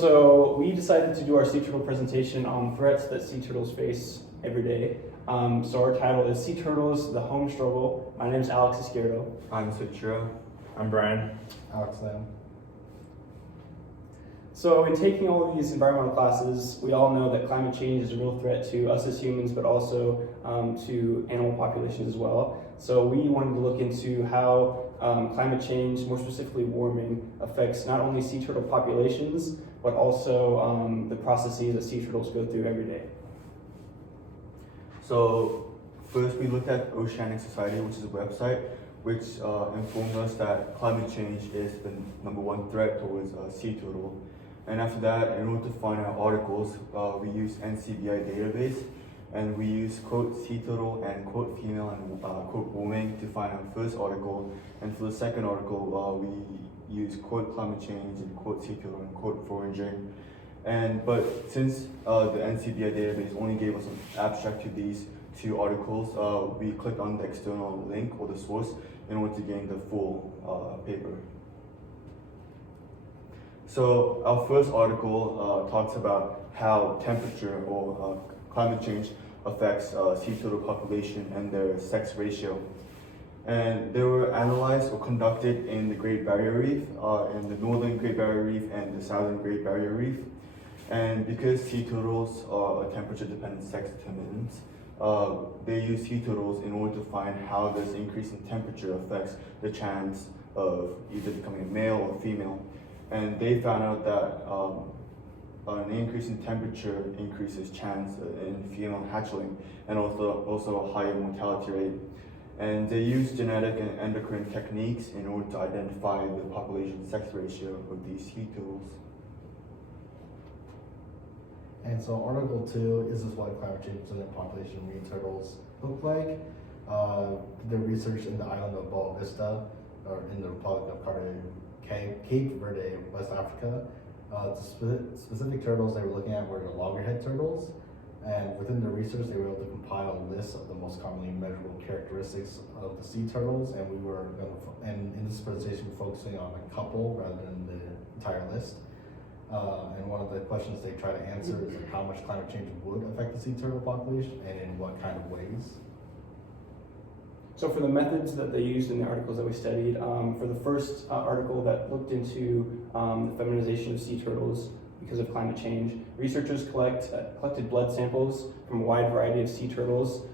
So we decided to do our sea turtle presentation on threats that sea turtles face every day. So our title is Sea Turtles, the Home Struggle. My name is Alex Izquierdo. I'm Suchiro. I'm Brian. Alex Lamb. So in taking all of these environmental classes, we all know that climate change is a real threat to us as humans, but also to animal populations as well. So we wanted to look into how climate change, more specifically warming, affects not only sea turtle populations, but also the processes that sea turtles go through every day. So first we looked at Oceanic Society, which is a website which informed us that climate change is the #1 threat towards sea turtle. And after that, in order to find our articles, we used NCBI database, and we used quote sea turtle and quote female and quote warming to find our first article. And for the second article, we used quote climate change and quote sea turtle and quote foraging. But since the NCBI database only gave us an abstract to these two articles, we clicked on the external link or the source in order to gain the full paper. So our first article talks about how temperature or climate change affects sea turtle population and their sex ratio. And they were analyzed or conducted in the Great Barrier Reef, in the Northern Great Barrier Reef and the Southern Great Barrier Reef. And because sea turtles are temperature-dependent sex determinants, they use sea turtles in order to find how this increase in temperature affects the chance of either becoming a male or female. And they found out that an increase in temperature increases chance in female hatchling and also a higher mortality rate. And they use genetic and endocrine techniques in order to identify the population sex ratio of these sea turtles. And so Article 2 is what climate change in the population of marine turtles look like. The research in the island of Boa Vista, or in the Republic of Cape Verde, West Africa. The specific turtles they were looking at were the loggerhead turtles. And within the research, they were able to compile a list of the most commonly measurable characteristics of the sea turtles. And we were and in this presentation, we're focusing on a couple rather than the entire list. And one of the questions they try to answer is how much climate change would affect the sea turtle population and in what kind of ways. So for the methods that they used in the articles that we studied, for the first article that looked into the feminization of sea turtles because of climate change, researchers collected blood samples from a wide variety of sea turtles,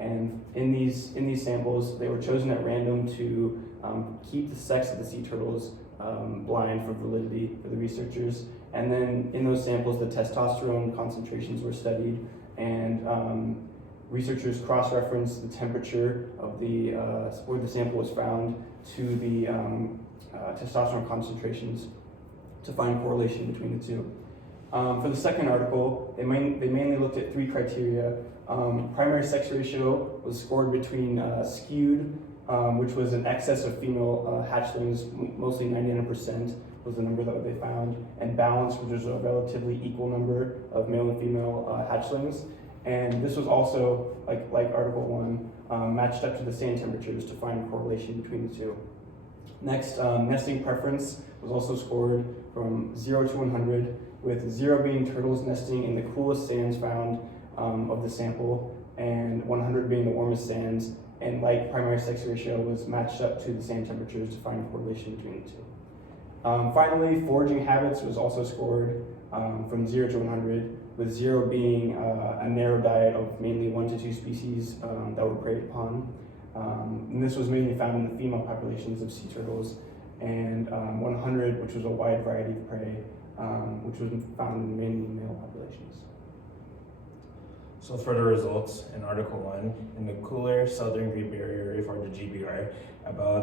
and in these samples, they were chosen at random to keep the sex of the sea turtles blind for validity for the researchers. And then in those samples, the testosterone concentrations were studied, and researchers cross-referenced the temperature of where the sample was found to the testosterone concentrations to find correlation between the two. For the second article, they mainly looked at 3 criteria. Primary sex ratio was scored between skewed, which was an excess of female hatchlings, mostly 99% was the number that they found, and balanced, which was a relatively equal number of male and female hatchlings. And this was also, like Article 1, matched up to the sand temperatures to find a correlation between the two. Next, nesting preference was also scored from 0 to 100, with 0 being turtles nesting in the coolest sands found of the sample, and 100 being the warmest sands. And like primary sex ratio was matched up to the same temperatures to find a correlation between the two. Finally, foraging habits was also scored from 0 to 100, with 0 being a narrow diet of mainly 1 to 2 species that were preyed upon. And this was mainly found in the female populations of sea turtles, and 100, which was a wide variety of prey, which was found in mainly male populations. So for the results in Article 1, in the cooler Southern Great Barrier Reef, or the GBR,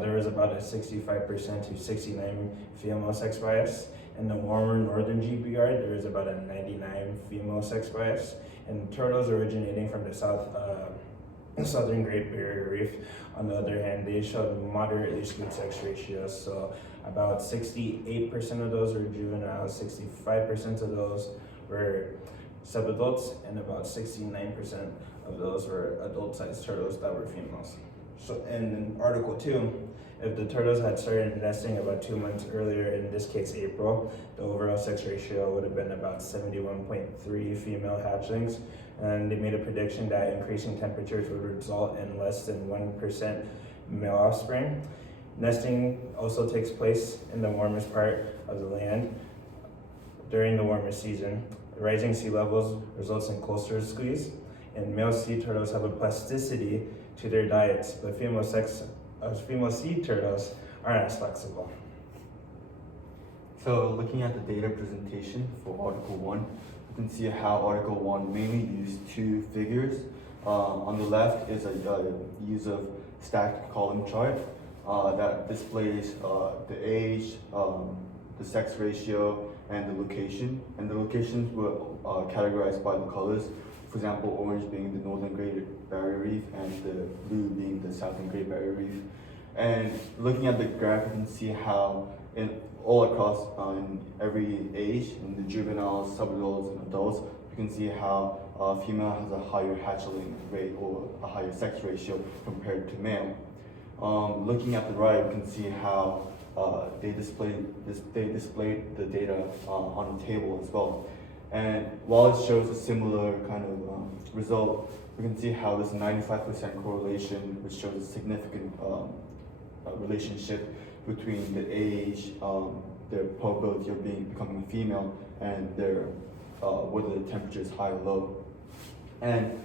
there was about a 65% to 69% female sex bias. In the warmer Northern GBR, there was about a 99% female sex bias. And turtles originating from the Southern Great Barrier Reef, on the other hand, they showed moderately skewed sex ratios. So about 68% of those were juveniles, 65% of those were subadults, and about 69% of those were adult-sized turtles that were females. So in Article 2, If the turtles had started nesting about 2 months earlier, in this case April, the overall sex ratio would have been about 71.3 female hatchlings. And they made a prediction that increasing temperatures would result in less than 1% male offspring. Nesting also takes place in the warmest part of the land during the warmer season. Rising sea levels results in coastal squeeze, and male sea turtles have a plasticity to their diets, but female sea turtles aren't as flexible. So looking at the data presentation for Article 1, you can see how Article 1 mainly used two figures. On the left is a use of stacked column chart that displays the age, the sex ratio, and the location. And the locations were categorized by the colors. For example, orange being the Northern Great Barrier Reef and the blue being the Southern Great Barrier Reef. And looking at the graph, you can see how all across in every age, in the juveniles, subadults, and adults, you can see how female has a higher hatchling rate or a higher sex ratio compared to male. Looking at the right, you can see how they displayed the data on the table as well. And while it shows a similar kind of result, we can see how there's a 95% correlation, which shows a significant relationship between the age, their probability of becoming a female, and their whether the temperature is high or low. And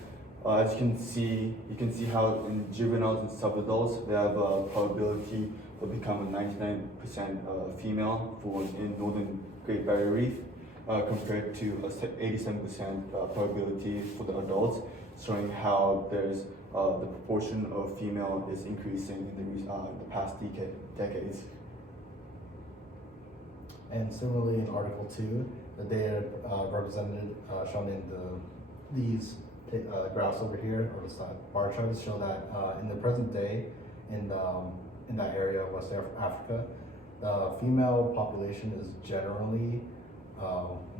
as you can see how in juveniles and subadults, they have a probability of becoming 99% female in Northern Great Barrier Reef, compared to a 87% probability for the adults, showing how there's the proportion of female is increasing in the past decades. And similarly in Article 2, the data represented, shown in these graphs over here, or the side bar charts, show that in the present day, in that area of West Africa, the female population is generally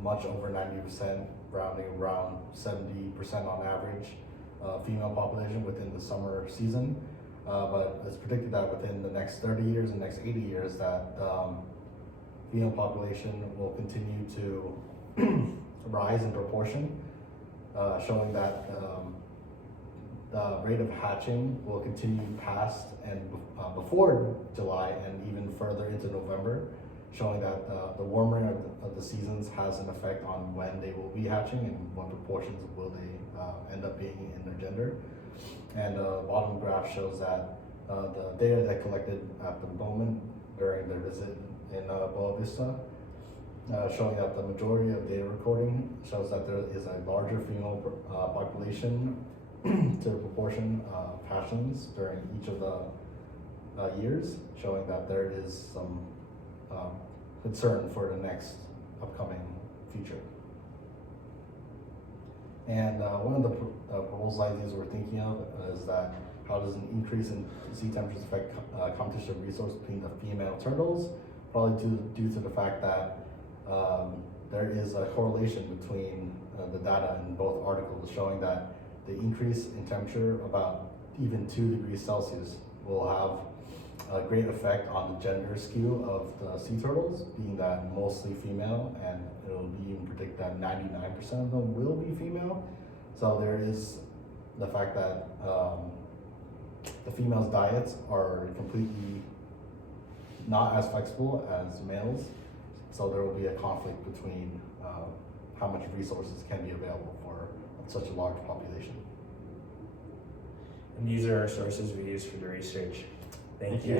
much over 90%, rounding around 70% on average, female population within the summer season. But it's predicted that within the next 30 years and next 80 years that female population will continue to rise in proportion, showing that the rate of hatching will continue past and before July and even further into November, showing that the warming of the seasons has an effect on when they will be hatching and what proportions will they end up being in their gender. And the bottom graph shows that the data that collected at the moment during their visit in Boa Vista, showing that the majority of data recording shows that there is a larger female population to the proportion of hatchlings during each of the years, showing that there is some concern for the next upcoming future. And one of the proposal ideas we're thinking of is that how does an increase in sea temperatures affect competition of resource between the female turtles? Probably due to the fact that there is a correlation between the data in both articles showing that the increase in temperature about even 2 degrees Celsius will have a great effect on the gender skew of the sea turtles, being that mostly female, and it'll be even predict that 99% of them will be female. So there is the fact that the females' diets are completely not as flexible as males, so there will be a conflict between how much resources can be available for such a large population. And these are our sources we use for the research. Thank you.